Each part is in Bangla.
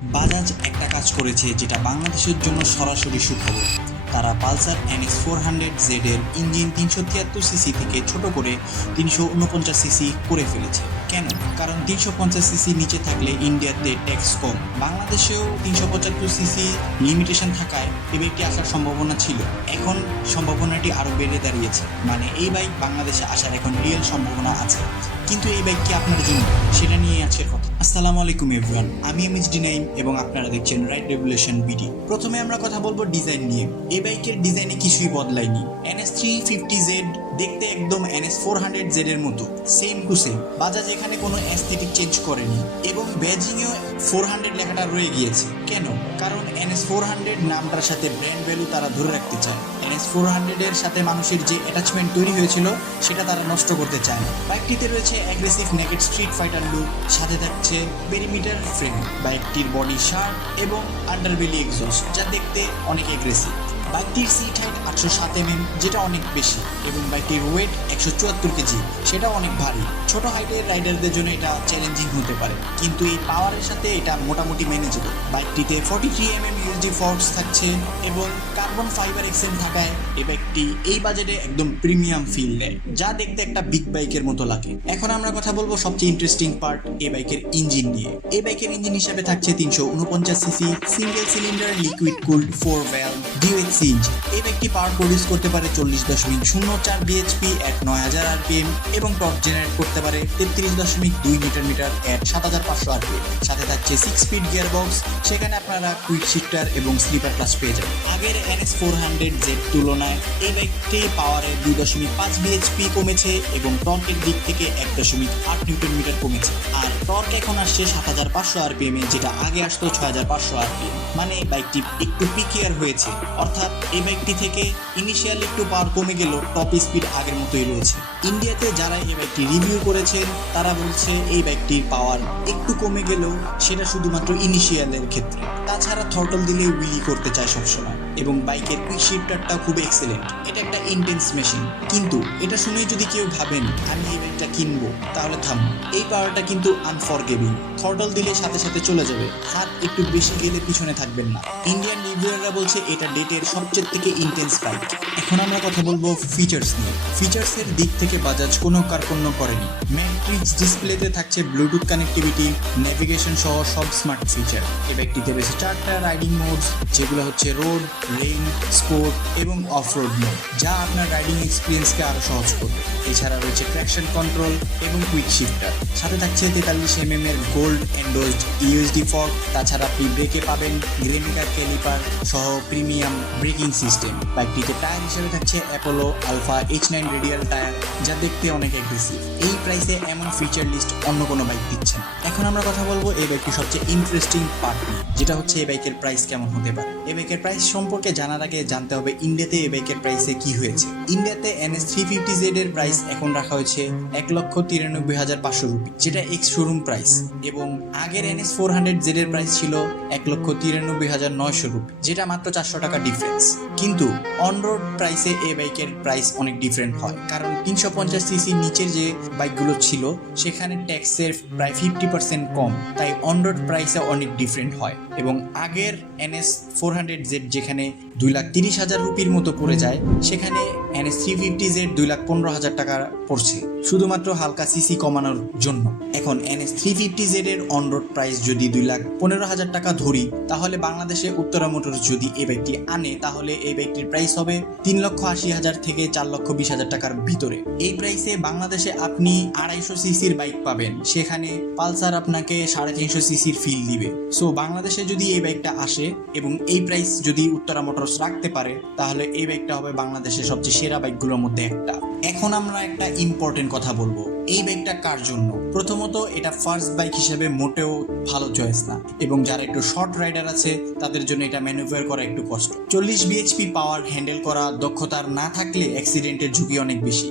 বাজাজ একটা কাজ করেছে যেটা বাংলাদেশের জন্য সরাসরি সুখবর। তারা পালসার NS400Z এর ইঞ্জিন 373 সিসি থেকে ছোট করে 349 সিসি করে ফেলেছে। কেন? কারণ 350 সিসি নিচে থাকলে ইন্ডিয়াতে ট্যাক্স কম। বাংলাদেশেও 375 সিসি লিমিটেশন থাকায় এই বাইকটি আসার সম্ভাবনা ছিল, এখন সম্ভাবনাটি আরও বেড়ে দাঁড়িয়েছে। মানে এই বাইক বাংলাদেশে আসার এখন রিয়েল সম্ভাবনা আছে। কিন্তু এই বাইক কি আপনার জন্য, সেটা নিয়ে আজকের কথা। আসসালামু আলাইকুম এভরিওয়ান, আমি MHD নাইম এবং আপনারা দেখছেন রাইড রেভলিউশন বিডি। প্রথমে আমরা কথা বলবো ডিজাইন নিয়ে। এই বাইকের ডিজাইনে কিছুই বদলায়নি। NS350Z দেখতে একদম NS400Z এর মতো, সেম টু সেম। বাজাজ এখানে কোনো অ্যাস্থেটিক চেঞ্জ করেনি এবং ব্যাজিংয়েও 400 লেখাটা রয়ে গিয়েছে। কেন? কারণ NS400 নামটার সাথে ব্র্যান্ড ভ্যালু তারা ধরে রাখতে চায়। NS400 এর সাথে মানুষের যে অ্যাটাচমেন্ট তৈরি হয়েছিল সেটা তারা নষ্ট করতে চায় না। বাইকটিতে রয়েছে aggressive naked street fighter look, সাথে থাকছে পেরিমিটার ফ্রেম, বাইকটির বডি শার্প এবং আন্ডারবেলি এক্সস্ট যা দেখতে অনেক অ্যাগ্রেসিভ। বাইকটির সিট হাইট 807 mm, যেটা অনেক বেশি, এবং বাইকটির ওয়েট 174 কেজি, সেটা অনেক ভারী। ছোট হাইটের রাইডারদের জন্য এটা চ্যালেঞ্জিং হতে পারে, কিন্তু এই পাওয়ারের সাথে এটা মোটামুটি ম্যানেজেবল। বাইকটিতে 43 mm ইউএসডি ফোর্স থাকছে এবং কার্বন ফাইবার এক্সেল থাকায় এই বাইকটি এই বাজেটে একদম প্রিমিয়াম ফিল দেয়, যা দেখতে একটা বিগ বাইকের মতো লাগে। এখন আমরা কথা বলবো সবচেয়ে ইন্টারেস্টিং পার্ট, এই বাইকের ইঞ্জিন নিয়ে। এই বাইকের ইঞ্জিন হিসাবে থাকছে 349 CC single cylinder liquid cooled 4 valve DOHC engine. এই বাইকটি পাওয়ার প্রডিউস করতে পারে 40.04 bhp at 9000 rpm এবং টর্ক জেনারেট করতে পারে 33.2 নিউটন মিটার at 7500 rpm। সাথে থাকছে 6 স্পিড গিয়ার বক্স, সেখানে আপনারা কুইক শিফটার এবং স্লিপার ক্লাচ পেয়ে যাবেন। আগের NS400Z তুলনায় এই বাইকটি পাওয়ারে 2.5 bhp কমেছে এবং টর্কের দিক থেকে 1.8 নিউটন মিটার কমেছে। আর টর্ক এখন আসছে 7500 rpm এ, যেটা আগে আসতো 6500 rpm। মানে বাইকটি একটু পিকিয়ার হয়েছে, অর্থাৎ এই বাইকটি থেকে ইনিশিয়াল একটু পাওয়ার কমে গেল, টপ স্পিড আগের মতোই রয়েছে। ইন্ডিয়াতে যারা এই বাইকটি রিভিউ করেছেন তারা বলছে এই বাইকটির পাওয়ার একটু কমে গেলেও সেটা শুধুমাত্র ইনিশিয়ালের ক্ষেত্রে, তাছাড়া থ্রটল দিলে উইলি করতে চায় সবসময়। এবং বাইকের কুইক শিফটারটাও খুব এক্সেলেন্ট, এটা একটা ইন্টেন্স মেশিন। কিন্তু এটা শুনেই যদি কেউ ভাবেন আমি এই বাইকটা কিনবো, তাহলে থামুন, এই পাওয়ারটা কিন্তু আনফরগিভিং। থ্রটল দিলে সাথে সাথে চলে যাবে, হাত একটু বেশি গেলে পিছনে থাকবেন না। ইন্ডিয়ান রিভিউয়াররা বলছে এটা ডেটের সবচেয়ে থেকে ইন্টেন্স বাইক। এখন আমরা কথা বলবো ফিচার্স নিয়ে। ফিচার্সের দিক থেকে বাজাজ কোনো কার্পণ্য করেনি। ম্যাট্রিক্স ডিসপ্লেতে থাকছে ব্লুটুথ কানেক্টিভিটি, নেভিগেশন সহ সব স্মার্ট ফিচার। এই বাইকটিতে রয়েছে 4টা রাইডিং মোডস, যেগুলো হচ্ছে রোড, রেইন, স্পোর্ট এবং অফ রোড মোড, যা আপনার রাইডিং এক্সপিরিয়েন্সকে আরও সহজ করবে। এছাড়া রয়েছে ট্র্যাকশন কন্ট্রোল এবং কুইক শিফটার। সাথে থাকছে 43 mm এর গোল্ড এন্ডোজড ইউএসডি ফর্ক। তাছাড়া আপনি ব্রেকে পাবেন গ্রেমিকার ক্যালিপার সহ প্রিমিয়াম ব্রেকিং সিস্টেম। বাইকটিতে টায়ার হিসেবে থাকছে Apollo alpha H9 radial tyre, যা দেখতে অনেক অ্যাগ্রেসিভ। এই প্রাইসে এমন ফিচার লিস্ট অন্য কোনো বাইক দিচ্ছে না। এখন আমরা কথা বলবো এই বাইকটির সবচেয়ে ইন্টারেস্টিং পার্ট নিয়ে, যেটা হচ্ছে এই বাইকের প্রাইস কেমন হতে পারে। এই বাইকের প্রাইস সম্পর্কে জানার আগে জানতে হবে ইন্ডিয়াতে এই বাইকের প্রাইসে কি হয়েছে। ইন্ডিয়াতে NS350Z এর প্রাইস এখন রাখা হয়েছে 1,93,500 রুপি, যেটা এক্স শোরুম প্রাইস, এবং আগের NS400Z এর প্রাইস ছিল 1,93,900 রুপি, যেটা মাত্র 400 টাকা ডিফারেন্স। কিন্তু অন রোড প্রাইসে এই বাইকের প্রাইস অনেক ডিফারেন্ট হয়, কারণ 350 সিসি নিচের যে বাইকগুলো ছিল সেখানে ট্যাক্সের প্রায় 50% কম, তাই অন রোড প্রাইসে অনেক ডিফারেন্ট হয়। এবং আগের NS400Z যেখানে 2,30,000 রুপির মতো পড়ে যায়, সেখানে NS350Z 2,15,000 টাকা পড়ছে, শুধুমাত্র হালকা সিসি কমানোর জন্য। এখন NS350Z এর অন রোড প্রাইস যদি 2,15,000 টাকা ধরি, তাহলে বাংলাদেশে উত্তরা মোটরস যদি এই বাইকটি আনে, তাহলে এই বাইকটির প্রাইস হবে 3,80,000 থেকে 4,20,000 টাকার ভিতরে। এই প্রাইসে বাংলাদেশে আপনি 250 সিসির বাইক পাবেন, সেখানে পালসার আপনাকে 350 সিসির ফিল দিবে। সো বাংলাদেশে যদি এই বাইকটা আসে এবং এই প্রাইস যদি উত্তরা মোটরস রাখতে পারে, তাহলে এই বাইকটা হবে বাংলাদেশের সবচেয়ে সেরা বাইকগুলোর মধ্যে একটা। এখন আমরা একটা ইম্পর্টেন্ট কথা বলবো, এই বাইকটা কার জন্য। প্রথমত, এটা ফার্স্ট বাইক হিসেবে মোটেও ভালো চয়েস না, এবং যারা একটু শর্ট রাইডার আছে তাদের জন্য এটা ম্যানুভার করা একটু কষ্ট। 40 bhp পাওয়ার হ্যান্ডেল করা দক্ষতার না থাকলে অ্যাক্সিডেন্টের ঝুঁকি অনেক বেশি।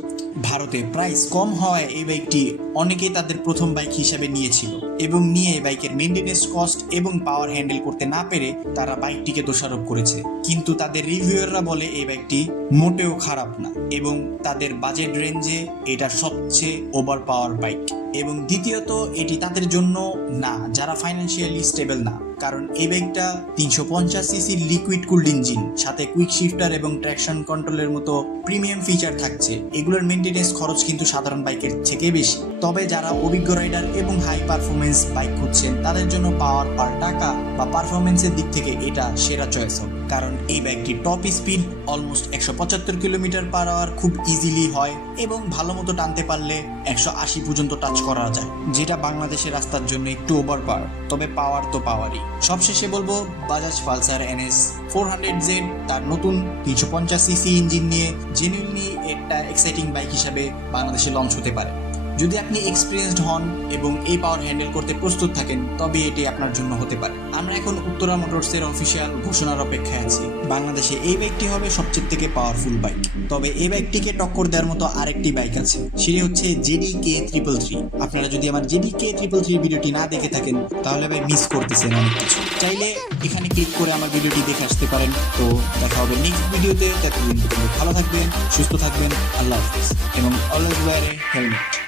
ভারতে প্রাইস কম হওয়ায় এই বাইকটি অনেকেই তাদের প্রথম বাইক হিসাবে নিয়েছিল, এবং নিয়ে বাইকের মেইনটেনেন্স কস্ট এবং পাওয়ার হ্যান্ডেল করতে না পেরে তারা বাইকটিকে দোষারোপ করেছে। কিন্তু তাদের রিভিউয়াররা বলে এই বাইকটি মোটেও খারাপ না, এবং তাদের বাজেট রেঞ্জে এটা সবচেয়ে ওভার পাওয়ার বাইক। এবং দ্বিতীয়ত, এটি তাদের জন্য না যারা ফাইন্যান্সিয়ালি স্টেবল না। কারণ এই বাইকটা 350 সিসি লিকুইড কুলড ইঞ্জিন, সাথে কুইক শিফটার এবং ট্র্যাকশন কন্ট্রোলের মতো প্রিমিয়াম ফিচার থাকছে। এগুলোর মেনটেনেন্স খরচ কিন্তু সাধারণ বাইকের থেকে বেশি। তবে যারা অভিজ্ঞ রাইডার এবং হাই পারফরমেন্স বাইক খুঁজছেন তাদের জন্য পাওয়ার পার টাকা বা পারফরমেন্সের দিক থেকে এটা সেরা চয়েস হবে। কারণ এই বাইকটি top speed almost 175 kilometre per hour খুব ইজিলি হয় এবং ভালো মতো টানতে পারলে 180 পর্যন্ত টাচ করা যায়, যেটা বাংলাদেশের রাস্তার জন্য একটু ওভার পাওয়ার, তবে পাওয়ার তো পাওয়ারই। সবশেষে বলবো বাজাজ পালসার NS 400Z তার নতুন 350 সিসি ইঞ্জিন নিয়ে জেনুইনলি একটা এক্সাইটিং বাইক হিসাবে বাংলাদেশে লঞ্চ হতে পারে। যদি আপনি এক্সপিরিয়েন্সড হন এবং এই পাওয়ার হ্যান্ডেল করতে প্রস্তুত থাকেন তবে এটি আপনার জন্য হতে পারে। আমরা এখন উত্তরা মোটরসের অফিসিয়াল ঘোষণার অপেক্ষায় আছি। বাংলাদেশে এই বাইকটি হবে সবচেয়ে থেকে পাওয়ারফুল বাইক। তবে এই বাইকটিকে টক্কর দেওয়ার মতো আরেকটি বাইক আছে, সেটি হচ্ছে JDK333। আপনারা যদি আমার JDK333 ভিডিওটি না দেখে থাকেন তাহলে ভাই মিস করতেছেন অনেক কিছু। চাইলে এখানে ক্লিক করে আমার ভিডিওটি দেখে আসতে পারেন। তো দেখা হবে নেক্সট ভিডিওতে। ততদিন পর্যন্ত ভালো থাকবেন, সুস্থ থাকবেন, আল্লাহ হাফেজ এবং অলওয়েজ ওয়্যার এ হেলমেট।